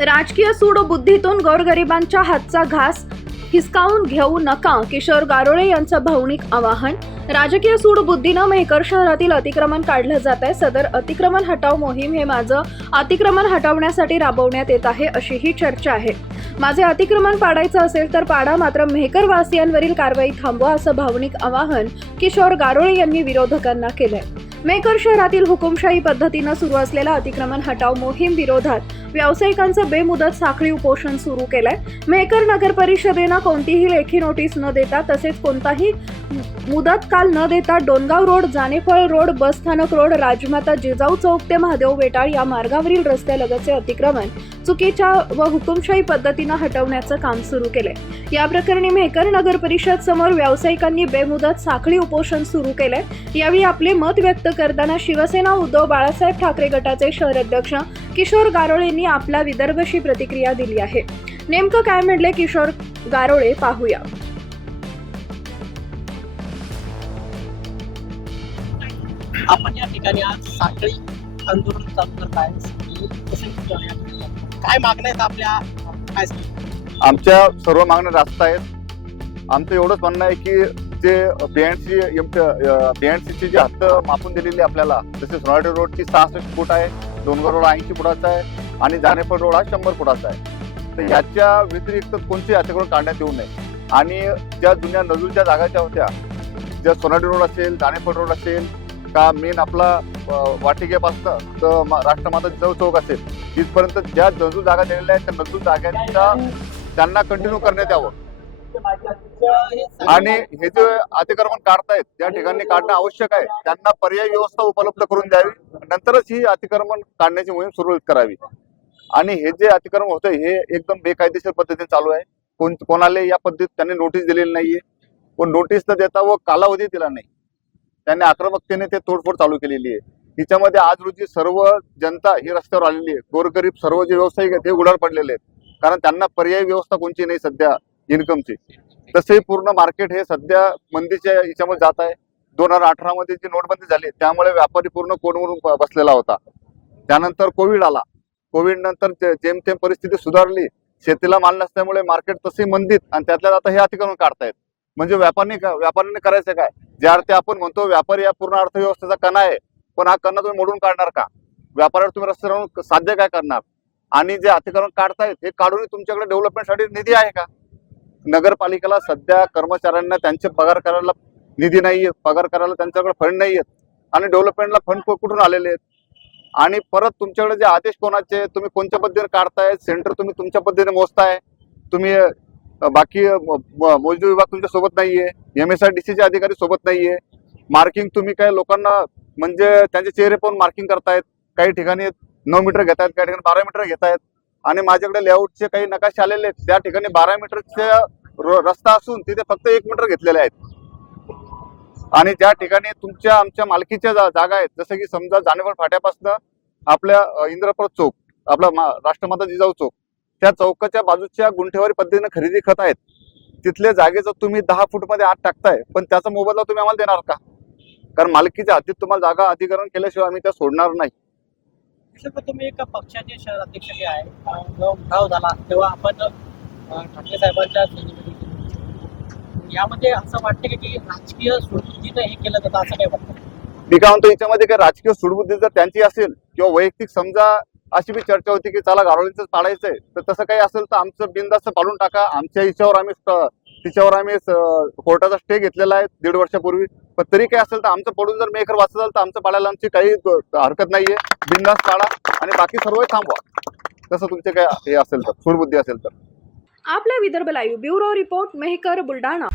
राजकीय सूडबुद्धीतून गोरगरिबांच्या हातचा घास हिसकावून घेऊ नका किशोर गारोळे यांचं भावनिक आवाहन. राजकीय सूडबुद्धीनं मेहकर शहरातील अतिक्रमण काढलं जात आहे सदर अतिक्रमण हटाव मोहीम हे माझं अतिक्रमण हटवण्यासाठी राबवण्यात येत आहे अशी ही चर्चा आहे. माझे अतिक्रमण पाडायचं असेल तर पाडा मात्र मेहकर वासियांवरील कारवाई थांबवा असं भावनिक आवाहन किशोर गारोळे यांनी विरोधकांना केलंय. मेकर शहरातील हुकुमशाही पद्धतीनं सुरू असलेला अतिक्रमण हटाव मोहीम विरोधात व्यावसायिकांचं बेमुदत साखळी उपोषण सुरू केलंय. मेकर नगर परिषदेनं कोणतीही लेखी नोटीस न देता तसेच कोणताही मुदत काल न देता डोनगाव रोड जानेफळ रोड बसस्थानक रोड राजमाता जिजाऊ चौक ते महादेव बेटाळ या मार्गावरील रस्त्यालगतचे अतिक्रमण चुकीच्या व हुकुमशाही पद्धतीनं हटवण्याचं काम सुरू केलंय. या प्रकरणी मेहकर नगर परिषद समोर व्यावसायिकांनी बेमुदत साखळी उपोषण सुरू केलंय. यावेळी आपले मत व्यक्त करताना शिवसेना उद्धव बाळासाहेब ठाकरे गटाचे शहर अध्यक्ष किशोर गारोळे यांनी आपल्या विदर्भशी प्रतिक्रिया दिली आहे. नेमकं काय म्हणले किशोर गारोळे पाहूया. आपण या ठिकाणी आज साखळी आंदोलन चालू करत आहे. काय मागण्या आहेत आपल्या? काय? आमच्या सर्व मागण्या रास्त आहेत. आमचं एवढंच म्हणणं आहे की जे बीएनसी बीएनसीचे जी हत्त मापून दिलेली आहे आपल्याला जसे सोनाटी रोडची सहासष्ट फूट आहे डोंगर रोड ऐंशी फुटाचा आहे आणि जानेफळ रोड हा शंभर फुटाचा आहे. तर याच्या व्यतिरिक्त कोणते याच्याकडून काढण्यात येऊ नये. आणि ज्या जुन्या नजूरच्या जागा ज्या होत्या ज्या सोनाडी रोड असेल जानेफळ रोड असेल का मेन आपला वाटिकेपासून वाटिकेपासनं तर राष्ट्रमाता जिजाऊ चौक असेल तिथपर्यंत ज्या नजूर जागा दिलेल्या आहेत त्या नजूर जागांचा त्यांना कंटिन्यू करण्यात यावं. आणि हे जे अतिक्रमण काढतायत त्या ठिकाणी काढणं आवश्यक आहे. त्यांना पर्यायी व्यवस्था उपलब्ध करून द्यावी. नंतरच ही अतिक्रमण काढण्याची मोहीम सुरळीत करावी. आणि हे जे अतिक्रमण होतंय हे एकदम बेकायदेशीर पद्धतीने चालू आहे. कोण कोणाला या पद्धतीत त्यांनी नोटीस दिलेली नाहीये. पण नोटीस न देता व कालावधी दिला नाही. त्यांनी आक्रमकतेने ते तोडफोड चालू केलेली आहे. हिच्यामध्ये आज रोजी सर्व जनता ही रस्त्यावर आलेली आहे. गोरगरीब सर्व जे व्यावसायिक आहेत हे उडार पडलेले आहेत. कारण त्यांना पर्यायी व्यवस्था कोणची नाही सध्या. इन्कमची. तसे पूर्ण मार्केट हे सध्या मंदीच्या याच्यामध्ये जात आहे. दोन हजार अठरा मध्ये जी नोटबंदी झाली त्यामुळे व्यापारी पूर्ण कोणवरून बसलेला होता. त्यानंतर कोविड आला. कोविड नंतर जेमतेम परिस्थिती सुधारली शेतीला माल नसल्यामुळे मार्केट तसे मंदीत आणि त्यातल्या आता हे अतिक्रमण काढतायत म्हणजे व्यापारी व्यापाऱ्यांनी करायचं काय? ज्या अर्थी आपण म्हणतो व्यापारी या पूर्ण अर्थव्यवस्थेचा कणा आहे पण हा कणा तुम्ही मोडून काढणार का? व्यापाऱ्यावर तुम्ही रस्ते राहून साध्य काय करणार? आणि जे अतिक्रमण काढतायत हे काढून तुमच्याकडे डेव्हलपमेंटसाठी निधी आहे का? नगरपालिकेला सध्या कर्मचाऱ्यांना त्यांचे पगार करायला निधी नाही आहे पगार करायला त्यांच्याकडे फंड नाही आहेत आणि डेव्हलपमेंटला फंड कुठून आलेले आहेत? आणि परत तुमच्याकडे जे आदेश कोणाचे तुम्ही कोणत्या पद्धतीने काढताय? सेंटर तुम्ही तुमच्या पद्धतीने मोजताय? तुम्ही बाकी अं, मोजणी विभाग तुमच्यासोबत नाहीये एम एस आर डी सीचे अधिकारी सोबत नाहीये. मार्किंग तुम्ही काय लोकांना म्हणजे त्यांचे चेहरे पाहून मार्किंग करतायत? काही ठिकाणी नऊ मीटर घेत आहेत काही ठिकाणी बारा मीटर घेत आहेत आणि माझ्याकडे लेआउटचे काही नकाशे आलेले आहेत. त्या ठिकाणी बारा मीटरचे रस्ता असून तिथे फक्त एक मीटर घेतलेले आहेत. आणि ज्या ठिकाणी तुमच्या आमच्या मालकीच्या जा- जागा आहेत जसं की समजा जानेवार फाट्यापासून आपल्या इंद्रप्रद इंद्रप्रथ चौक आपला राष्ट्रमाता जिजाऊ चौक त्या चौकाच्या बाजूच्या गुंठेवारी पद्धतीने खरेदी खत आहेत. तिथल्या जागेचं तुम्ही दहा फूटमध्ये आत टाकताय पण त्याचा मोबदला तुम्ही आम्हाला देणार का? कारण मालकीच्या हद्दीत तुम्हाला जागा अधिकरण केल्याशिवाय आम्ही त्या सोडणार नाही. विशेषतः तुम्ही एका पक्षाचे शहर अध्यक्ष जे आहे उठाव झाला तेव्हा आपण ठाकरे साहेबांच्या यामध्ये असं वाटतं की राजकीय सुडबुद्धीनं हे केलं जातं असं काय वाटतं? मी काय म्हणतो याच्यामध्ये काही राजकीय सुडबुद्धी जर त्यांची असेल किंवा वैयक्तिक समजा अशी बी चर्चा होती की चला गारोळींच पाडायचंय तर तसं काही असेल तर आमचं बिंदास्त पाडून टाका आमच्या हिच्यावर आम्ही तिच्यावर आम्ही कोर्टाचा स्टे घेतलेला आहे दीड वर्षापूर्वी. पण तरी काय असेल तर आमचं पडून जर मेकर वाचत असेल तर आमचं पाडायला आमची काही हरकत नाहीये. बिंदास पाडा आणि बाकी सर्व थांबवा. तसं तुमचे काय हे असेल तर सुडबुद्धी असेल तर. आपल्या Vidarbha live bureau report Mehkar Buldhana.